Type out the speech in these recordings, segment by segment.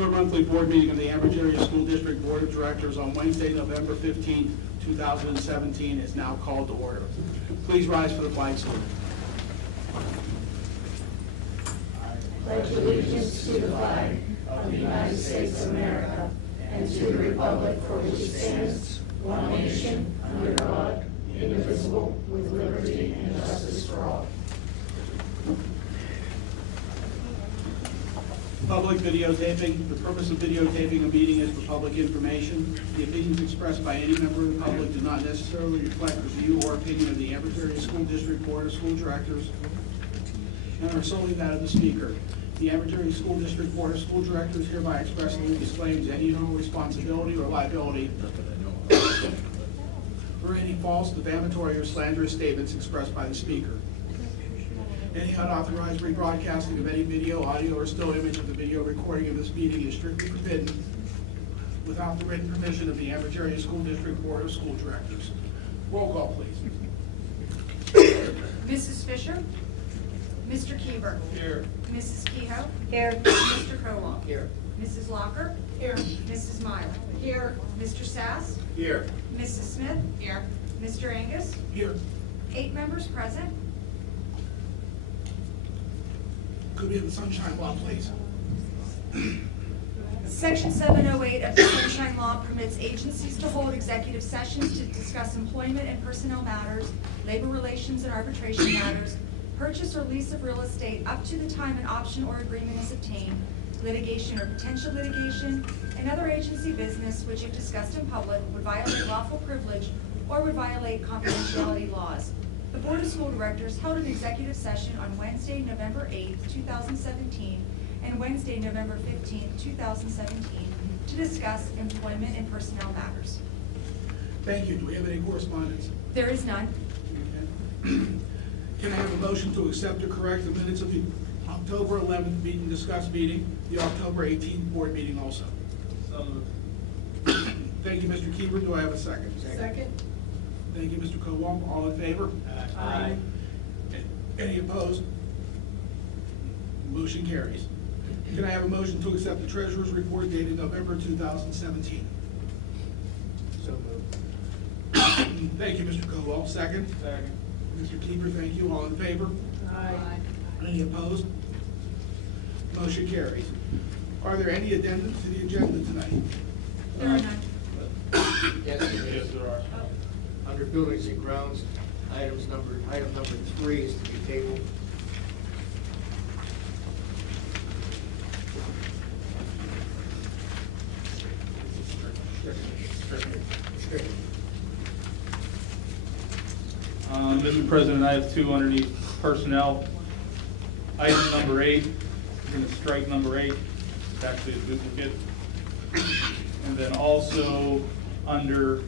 regular monthly board meeting of the Ambridge Area School District Board of Directors on Wednesday, November 15, 2017 is now called to order. Please rise for the flag salute. Pledge allegiance to the flag of the United States of America and to the republic for which it stands, one nation, under God, indivisible, with liberty and justice for all. Public videotaping. The purpose of videotaping a meeting is for public information. The opinions expressed by any member of the public do not necessarily reflect the view or opinion of the Ambridge Area School District Board of School Directors and are solely that of the speaker. The Ambridge Area School District Board of School Directors hereby expressly disclaims any and all responsibility or liability for any false, defamatory, or slanderous statements expressed by the speaker. Any unauthorized rebroadcasting of any video, audio, or still image of the video recording of this meeting is strictly forbidden without the written permission of the Ambridge Area School District Board of School Directors. Roll call, please. Mrs. Fisher? Mr. Kieber? Here. Mrs. Kehoe? Here. Mr. Kowal? Here. Mrs. Locker? Here. Mrs. Meyer? Here. Mr. Sass? Here. Mrs. Smith? Here. Mr. Angus? Here. 8 members present. Could we have the sunshine law, please? Section 708 of the Sunshine Law permits agencies to hold executive sessions to discuss employment and personnel matters, labor relations and arbitration matters, purchase or lease of real estate up to the time an option or agreement is obtained, litigation or potential litigation, and other agency business which, if discussed in public, would violate lawful privilege or would violate confidentiality laws. The Board of School Directors held an executive session on Wednesday, November 8, 2017, and Wednesday, November 15, 2017, to discuss employment and personnel matters. Thank you. Do we have any correspondence? There is none. Can I have a motion to accept or correct the minutes of the October 11th meeting, discussed meeting, the October 18th board meeting also? So moved. Thank you, Mr. Keeper. Do I have a second? Second. Thank you, Mr. Kowal. All in favor? Aye. Any opposed? Motion carries. Can I have a motion to accept the treasurer's report dated November 2017? So moved. Thank you, Mr. Kowal. Second? Second. Mr. Keeper, thank you. All in favor? Aye. Any opposed? Motion carries. Are there any addendums to the agenda tonight? There are none. Yes, there are. Under buildings and grounds, item number 3 is to be tabled. Mr. President, I have 2 underneath personnel. Item number 8, I'm going to strike number 8, it's actually a duplicate. And then also under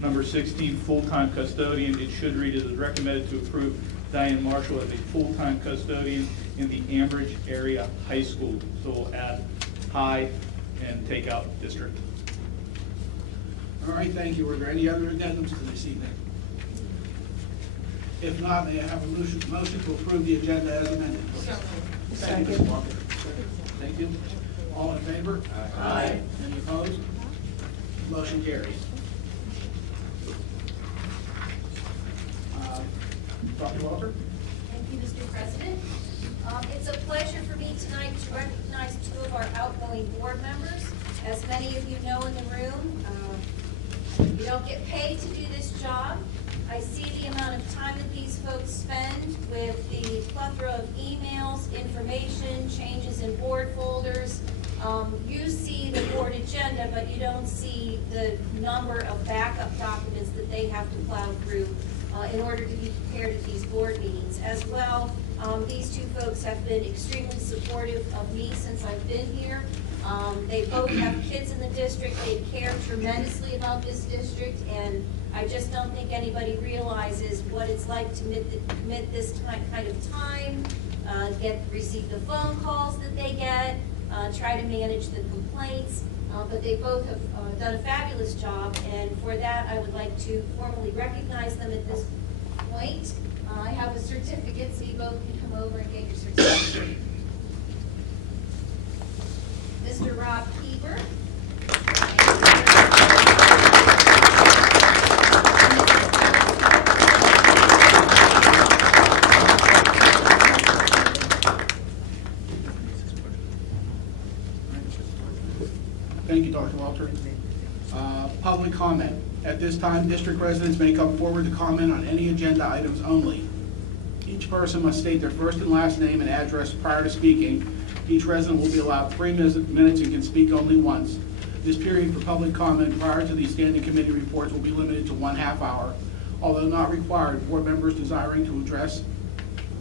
number 16, full-time custodian, it should read as recommended to approve Diane Marshall as a full-time custodian in the Ambridge Area High School. So we'll add high and take out district. All right, thank you. Are there any other addendums to this evening? If not, may I have a motion to approve the agenda as amended? So Thank you, Ms. Walker. Thank you. All in favor? Aye. Any opposed? Motion carries. Dr. Walker? Thank you, Mr. President. It's a pleasure for me tonight to recognize 2 of our outgoing board members. As many of you know in the room, you don't get paid to do this job. I see the amount of time that these folks spend with the plethora of emails, information, changes in board folders. You see the board agenda, but you don't see the number of backup documents that they have to plow through in order to be prepared at these board meetings. As well, these 2 folks have been extremely supportive of me since I've been here. They both have kids in the district. They care tremendously about this district, and I just don't think anybody realizes what it's like to commit this kind of time, receive the phone calls that they get, try to manage the complaints. But they both have done a fabulous job, and for that I would like to formally recognize them at this point. I have a certificate, so you both can come over and get your certificate. Mr. Rob you, Dr. Walter. Public comment. At this time, district residents may come forward to comment on any agenda items only. Each person must state their first and last name and address prior to speaking. Each resident will be allowed 3 minutes and can speak only once. This period for public comment prior to the standing committee reports will be limited to 1/2 hour. Although not required, board members desiring to address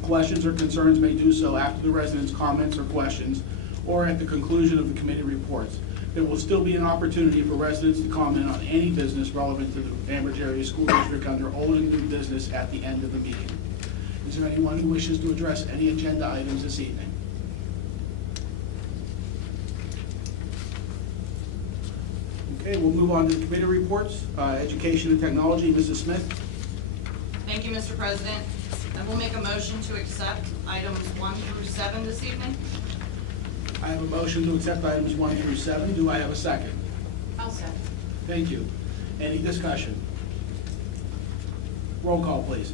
questions or concerns may do so after the residents' comments or questions, or at the conclusion of the committee reports. There will still be an opportunity for residents to comment on any business relevant to the Ambridge Area School District under old and new business at the end of the meeting. Is there anyone who wishes to address any agenda items this evening? Okay, we'll move on to the committee reports. Education and Technology, Mrs. Smith. Thank you, Mr. President. I will make a motion to accept items 1 through 7 this evening. I have a motion to accept items 1 through 7. Do I have a second? I'll second. Thank you. Any discussion? Roll call, please.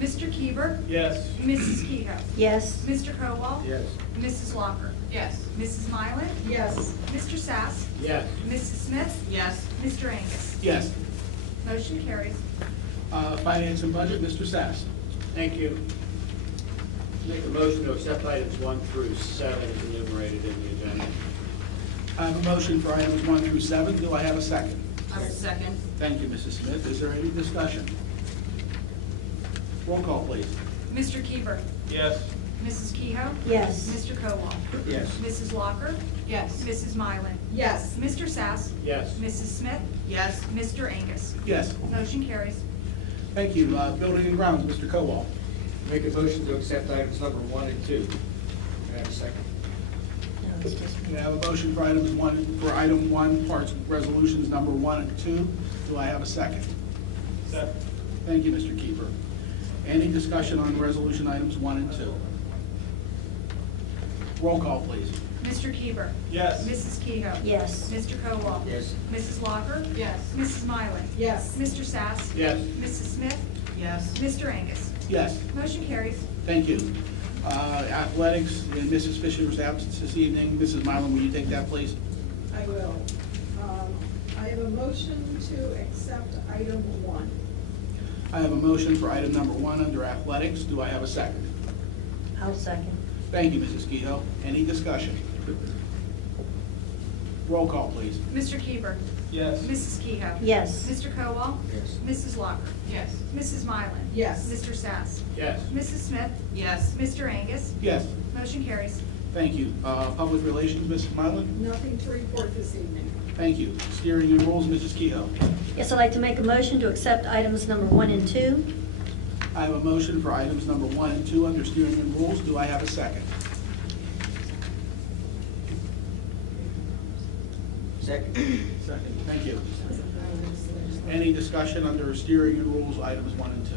Mr. Keever? Yes. Mrs. Kehoe? Yes. Mr. Kowal? Yes. Mrs. Locker? Yes. Mrs. Mylan? Yes. Mr. Sass? Yes. Mrs. Smith? Yes. Mr. Angus? Yes. Motion carries. Finance and Budget, Mr. Sass. Thank you. Make a motion to accept items 1 through 7 as enumerated in the agenda. I have a motion for items 1 through 7. Do I have a second? I will second. Thank you, Mrs. Smith. Is there any discussion? Roll call, please. Mr. Keever? Yes. Mrs. Kehoe? Yes. Mr. Kowal? Yes. Mrs. Locker? Yes. Mrs. Mylan? Yes. Mr. Sass? Yes. Mrs. Smith? Yes. Mr. Angus? Yes. Motion carries. Thank you. Building and Grounds, Mr. Kowal. Make a motion to accept items number 1 and 2. Can I have a second? We have a motion for item 1, parts resolutions number 1 and 2. Do I have a second? Second. Thank you, Mr. Keeper. Any discussion on resolution items 1 and 2? Roll call, please. Mr. Keever? Yes. Mrs. Kehoe? Yes. Mr. Kowal? Yes. Mrs. Locker? Yes. Mrs. Mylan? Yes. Mr. Sass? Yes. Mrs. Smith? Yes. Mr. Angus? Yes. Motion carries. Thank you. Athletics, in Mrs. Fisher's absence this evening. Mrs. Mylan, will you take that, please? I will. I have a motion to accept item 1. I have a motion for item number 1 under athletics. Do I have a second? I'll second. Thank you, Mrs. Kehoe. Any discussion? Roll call, please. Mr. Keever? Yes. Mrs. Kehoe? Yes. Mr. Kowal? Yes. Mrs. Locker? Yes. Mrs. Mylan? Yes. Mr. Sass? Yes. Mrs. Smith? Yes. Mr. Angus? Yes. Motion carries. Thank you. Public Relations, Mrs. Mylan? Nothing to report this evening. Thank you. Steering and Rules, Mrs. Kehoe. Yes, I'd like to make a motion to accept items number 1 and 2. I have a motion for items number 1 and 2 under Steering and Rules. Do I have a second? Second. Second. Thank you. Any discussion under Steering and Rules, items 1 and 2?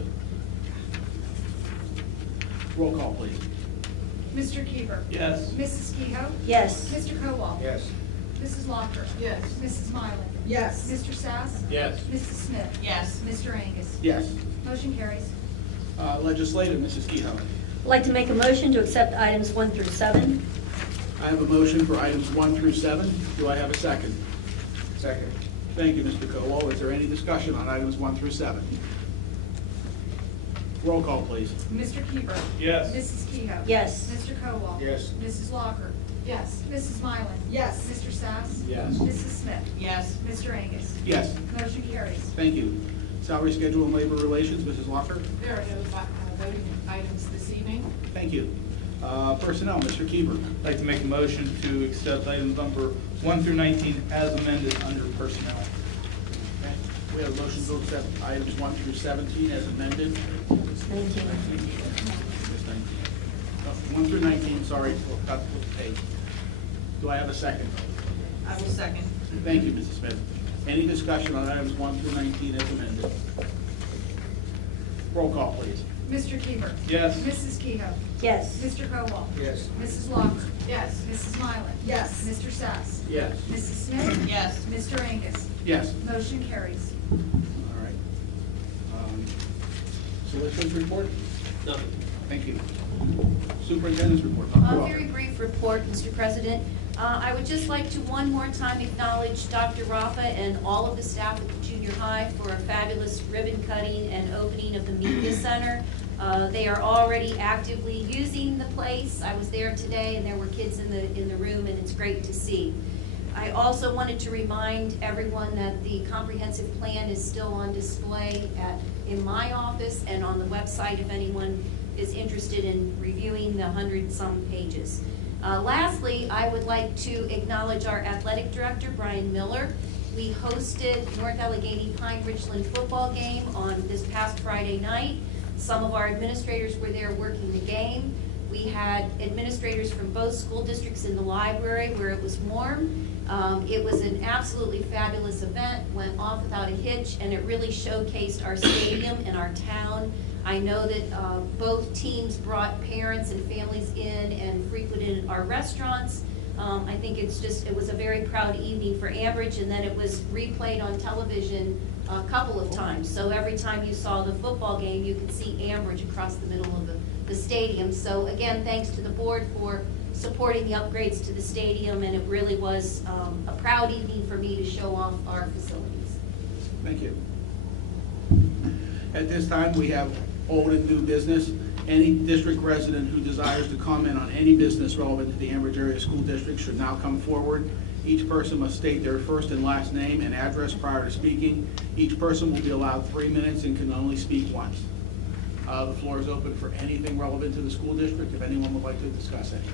Roll call, please. Mr. Keever? Yes. Mrs. Kehoe? Yes. Mr. Kowal? Yes. Mrs. Locker? Yes. Mrs. Mylan? Yes. Mr. Sass? Yes. Mrs. Smith? Yes. Mr. Angus? Yes. Motion carries. Legislative, Mrs. Kehoe. I'd like to make a motion to accept items 1 through 7. I have a motion for items 1 through 7. Do I have a second? Second. Thank you, Mr. Kowal. Is there any discussion on items 1 through 7? Roll call, please. Mr. Keever? Yes. Mrs. Kehoe? Yes. Mr. Kowal? Yes. Mrs. Locker? Yes. Mrs. Mylan? Yes. Mr. Sass? Yes. Mrs. Smith? Yes. Mr. Angus? Yes. Motion carries. Thank you. Salary Schedule and Labor Relations, Mrs. Locker. There are no voting items this evening. Thank you. Personnel, Mr. Keeper. I'd like to make a motion to accept items number 1 through 19 as amended under personnel. Okay. We have a motion to accept items 1 through 17 as amended. 19. 1 through 19, sorry, got the page. Do I have a second? I will second. Thank you, Mrs. Smith. Any discussion on items 1 through 19 as amended? Roll call, please. Mr. Keever? Yes. Mrs. Kehoe? Yes. Mr. Kowal? Yes. Mrs. Locker? Yes. Mrs. Mylan? Yes. Mr. Sass? Yes. Mrs. Smith? Yes. Mr. Angus? Yes. Motion carries. All right. Solicitors report? Nothing. Thank you. Superintendent's report. Dr. A Walker. very brief report, Mr. President. I would just like to one more time acknowledge Dr. Rafa and all of the staff at the junior high for a fabulous ribbon cutting and opening of the media center. They are already actively using the place. I was there today and there were kids in the room, and it's great to see. I also wanted to remind everyone that the comprehensive plan is still on display in my office and on the website if anyone is interested in reviewing the 100-some pages. Lastly, I would like to acknowledge our athletic director, Brian Miller. We hosted North Allegheny Pine Richland football game on this past Friday night. Some of our administrators were there working the game. We had administrators from both school districts in the library where it was warm. It was an absolutely fabulous event, went off without a hitch, and it really showcased our stadium and our town. I know that both teams brought parents and families in and frequented our restaurants. I think it was a very proud evening for Ambridge, and then it was replayed on television a couple of times. So every time you saw the football game, you could see Ambridge across the middle of the stadium. So again, thanks to the board for supporting the upgrades to the stadium, and it really was a proud evening for me to show off our facilities. Thank you. At this time, we have old and new business. Any district resident who desires to comment on any business relevant to the Ambridge Area School District should now come forward. Each person must state their first and last name and address prior to speaking. Each person will be allowed 3 minutes and can only speak once. The floor is open for anything relevant to the school district, if anyone would like to discuss anything.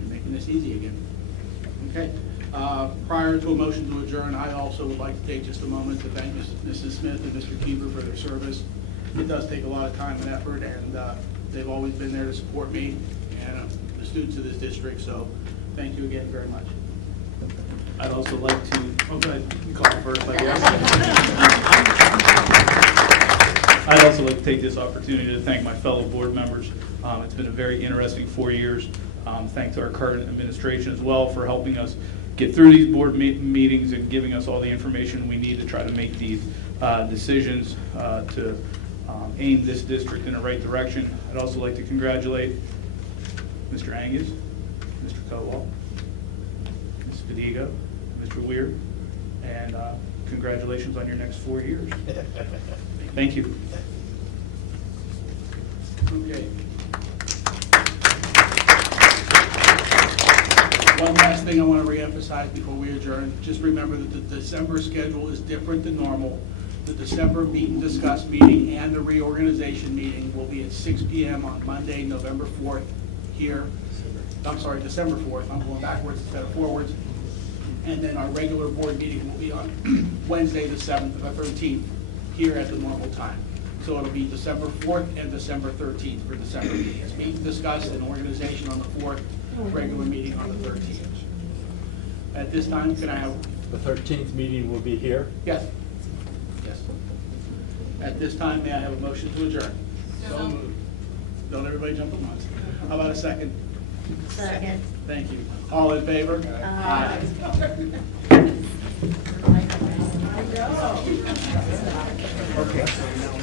You're making this easy again. Okay. Prior to a motion to adjourn, I also would like to take just a moment to thank Mrs. Smith and Mr. Keeper for their service. It does take a lot of time and effort, and they've always been there to support me and the students of this district, so thank you again very much. I'd also like to, okay, you call it first, I guess. I'd also like to take this opportunity to thank my fellow board members. It's been a very interesting 4 years. Thanks to our current administration as well for helping us get through these board meetings and giving us all the information we need to try to make these decisions to aim this district in the right direction. I'd also like to congratulate Mr. Angus, Mr. Cowell, Ms. Fadiga, Mr. Weir, and congratulations on your next 4 years. Thank you. Okay. One last thing I want to reemphasize before we adjourn. Just remember that the December schedule is different than normal. The December meet and discuss meeting and the reorganization meeting will be at 6 p.m. on Monday, November 4th here. I'm sorry, December 4th. I'm going backwards instead of forwards. And then our regular board meeting will be on Wednesday, the 7th or the 13th here at the normal time. So it'll be December 4th and December 13th for December meetings. Meet and discuss and organization on the 4th, regular meeting on the 13th. At this time, can I have? The 13th meeting will be here? Yes. Yes. At this time, may I have a motion to adjourn? So moved. Don't everybody jump at once. How about a second? Second. Thank you. All in favor? Aye. I know. Okay, so now